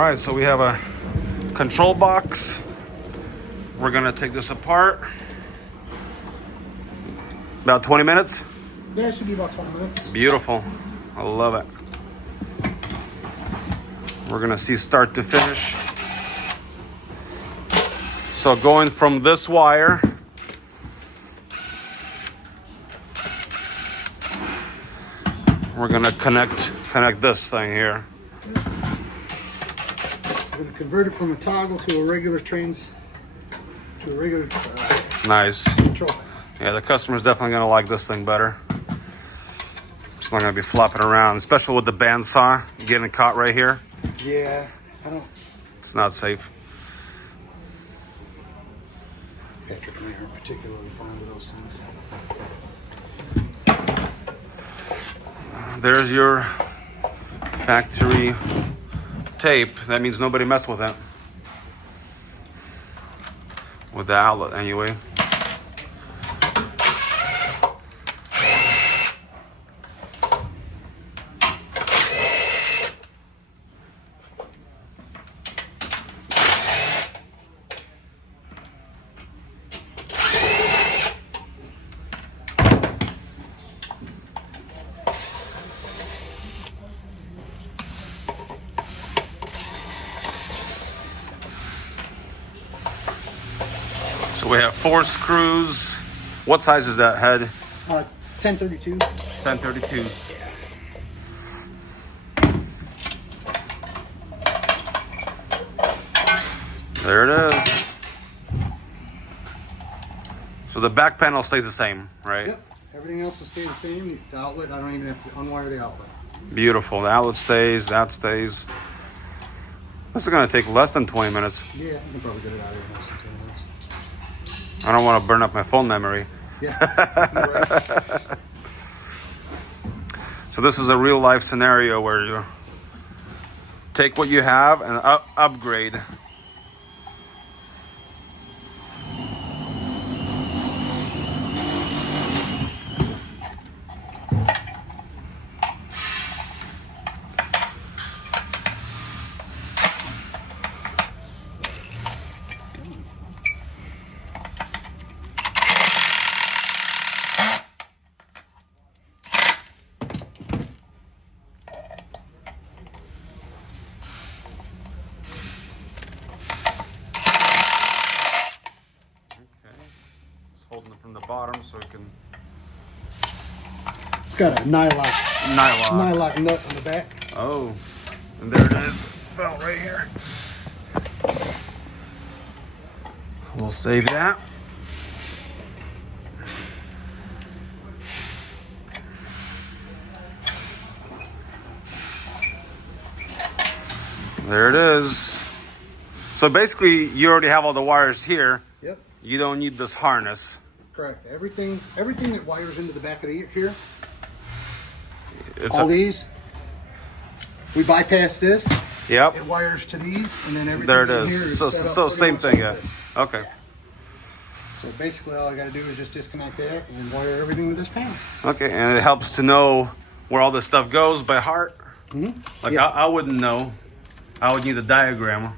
All right, so we have a control box. We're gonna take this apart. About 20 minutes? Yeah, it should be about 20 minutes. Beautiful. I love it. We're gonna see start to finish. So going from this wire, we're gonna connect this thing here. We're gonna convert it from a toggle to a regular Nice. control. Yeah, the customer's definitely gonna like this thing better. It's not gonna be flopping around, especially with the bandsaw getting caught right here. Yeah, It's not safe. Patrick and I aren't particularly fond of those things. There's your factory tape. That means nobody messed with it. With the outlet anyway. So we have 4 screws. What size is that head? 1032. 1032. There it is. So the back panel stays the same, right? Yep. Everything else will stay the same. The outlet, I don't even have to unwire the outlet. Beautiful. The outlet stays, that stays. This is going to take less than 20 minutes. Yeah, I can probably get it out of here in less than 20 minutes. I don't want to burn up my phone memory. Yeah. You're right. So this is a real life scenario where you take what you have and upgrade. Holding it from the bottom so it can. It's got a nylock nut on the back. Oh, and there it is. It fell right here. We'll save that. There it is. So basically, you already have all the wires here. Yep. You don't need this harness. Correct. Everything that wires into the back of the here. It's all these. We bypass this. Yep. It wires to these, and then everything There it in is. here is So set up pretty same much thing, like yeah. this. Okay. So basically, all I got to do is just disconnect that and wire everything to this panel. Okay, and it helps to know where all this stuff goes by heart. Mm-hmm. Like Yeah. I wouldn't know. I would need a diagram.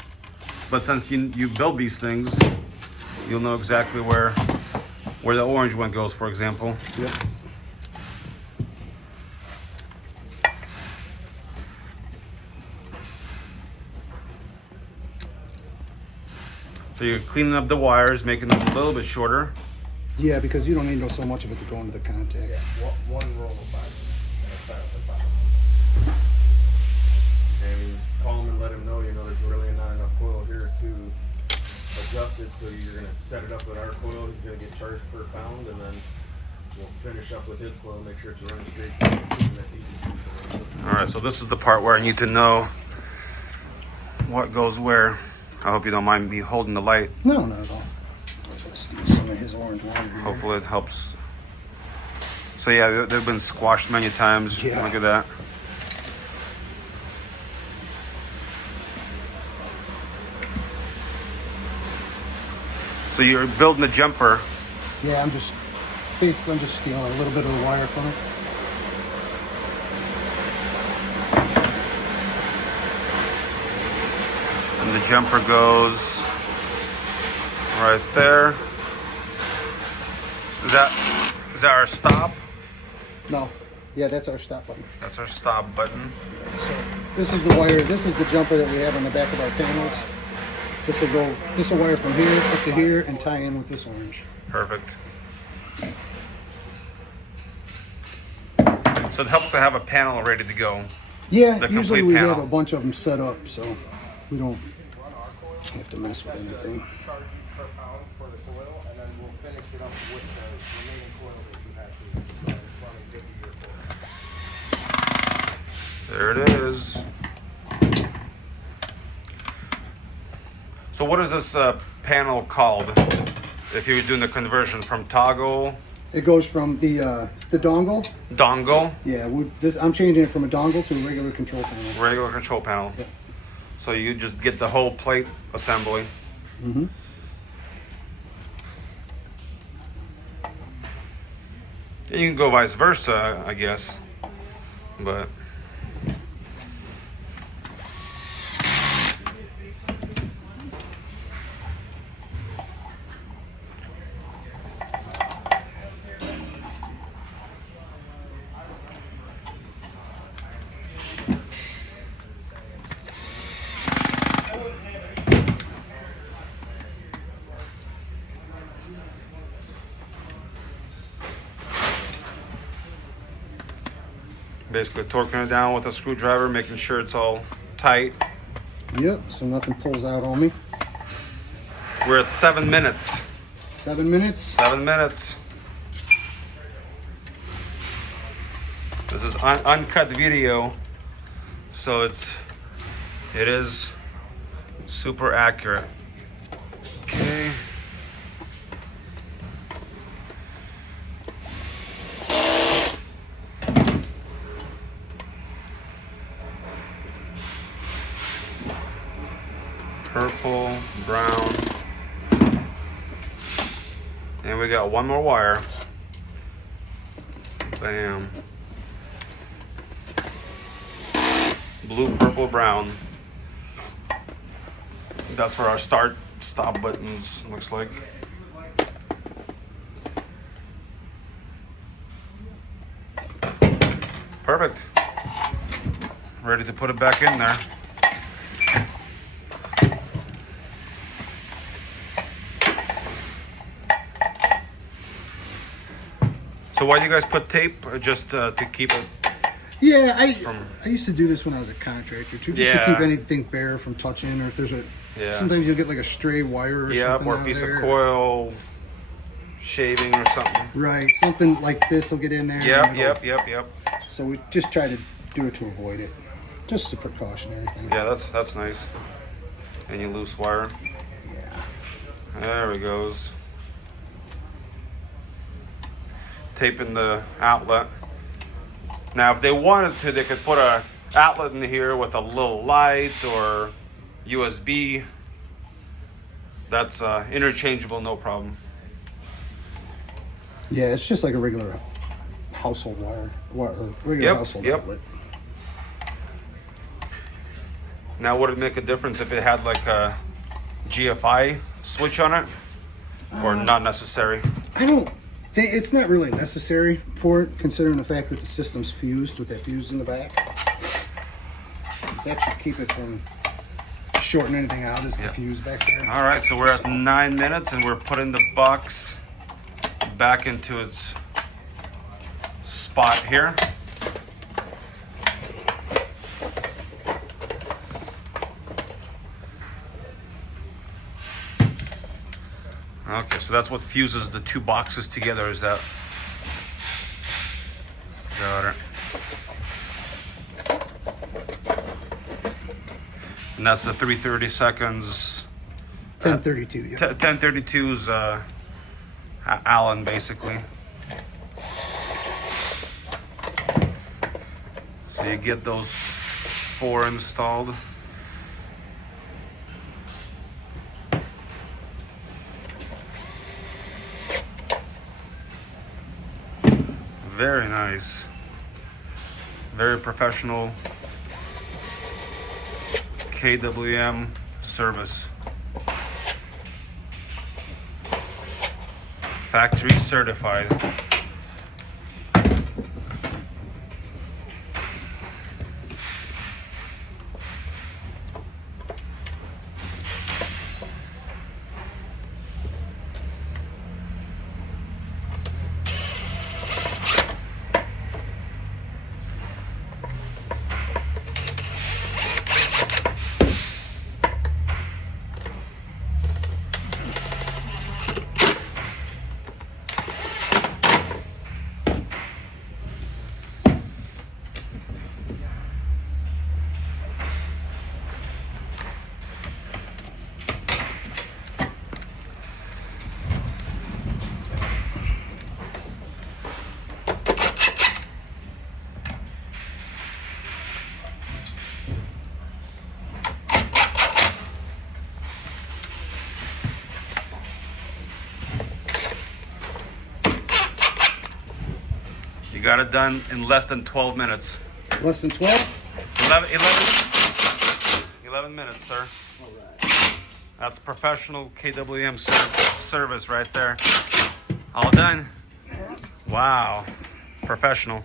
But since you build these things, you'll know exactly where the orange one goes, for example. Yep. So you're cleaning up the wires, making them a little bit shorter. Yeah, because you don't need so much of it to go into the contact. Yeah, one roll of fiber and a side at the bottom. And call them and let them know, there's really not enough coil here to adjust it. So you're going to set it up with our coil. He's going to get charged per pound, and then we'll finish up with his coil, make sure it's running straight. That's easy. All right, so this is the part where I need to know what goes where. I hope you don't mind me holding the light. No, not at all. Let's do some of his orange water here. Hopefully it helps. So yeah, they've been squashed many times. Yeah. Look at that. So you're building a jumper. Yeah, I'm just stealing a little bit of the wire from it. And the jumper goes right there. Is that our stop? No. Yeah, that's our stop button. That's our stop button. So this is the wire. This is the jumper that we have on the back of our panels. This will wire from here up to here and tie in with this orange. Perfect. So it helps to have a panel ready to go. Yeah, The usually complete we panel. have a bunch of them set up, so we don't have to mess with anything. Charge per pound for the coil, and then we'll finish it up with the remaining coil that you have to run and give you your coil. There it is. So what is this panel called? If you're doing the conversion from toggle, It goes from the dongle. dongle, Yeah, I'm changing it from a dongle to a regular control panel. regular control panel. Yep. So you just get the whole plate assembly. Mm-hmm. And you can go vice versa, I guess. But basically torquing it down with a screwdriver, making sure it's all tight. Yep, so nothing pulls out on me. We're at 7 minutes. 7 minutes. 7 minutes. This is uncut video, so it is super accurate. Okay. Purple, brown, and we got one more wire. Bam. Blue, purple, brown. That's for our start, stop buttons, looks like. Perfect. Ready to put it back in there. So why do you guys put tape? Or just to keep it? Yeah, I used to do this when I was a contractor too, just to Yeah. keep anything bare from touching, or if there's a. Yeah. Sometimes you'll get like a stray wire or Yep, something or a out piece there. of coil shaving or something. Right, something like this will get in there. Yep, and it'll- yep. So we just try to do it to avoid it, just a precautionary thing. Yeah, that's nice. Any loose wire. Yeah. There it goes. Taping the outlet. Now, if they wanted to, they could put a outlet in here with a little light or USB. That's interchangeable, no problem. Yeah, it's just like a regular household wire, or regular Yep, household yep. outlet. Now, would it make a difference if it had like a GFI switch on it, or not necessary? I don't think it's not really necessary for it, considering the fact that the system's fused with that fuse in the back. That should keep it from shorting anything out, is the fuse back there. All right, so we're at 9 minutes, and we're putting the box back into its spot here. Okay, so that's what fuses the two boxes together, is that? Got it. And that's the 330 seconds. 1032. Yeah. 1032's Allen, basically. So you get those 4 installed. Very nice. Very professional. KWM service. Factory certified. You got it done in less than 12 minutes. Less than 12? 11 minutes, sir. All right. That's professional KWM service right there. All done. Wow. Professional.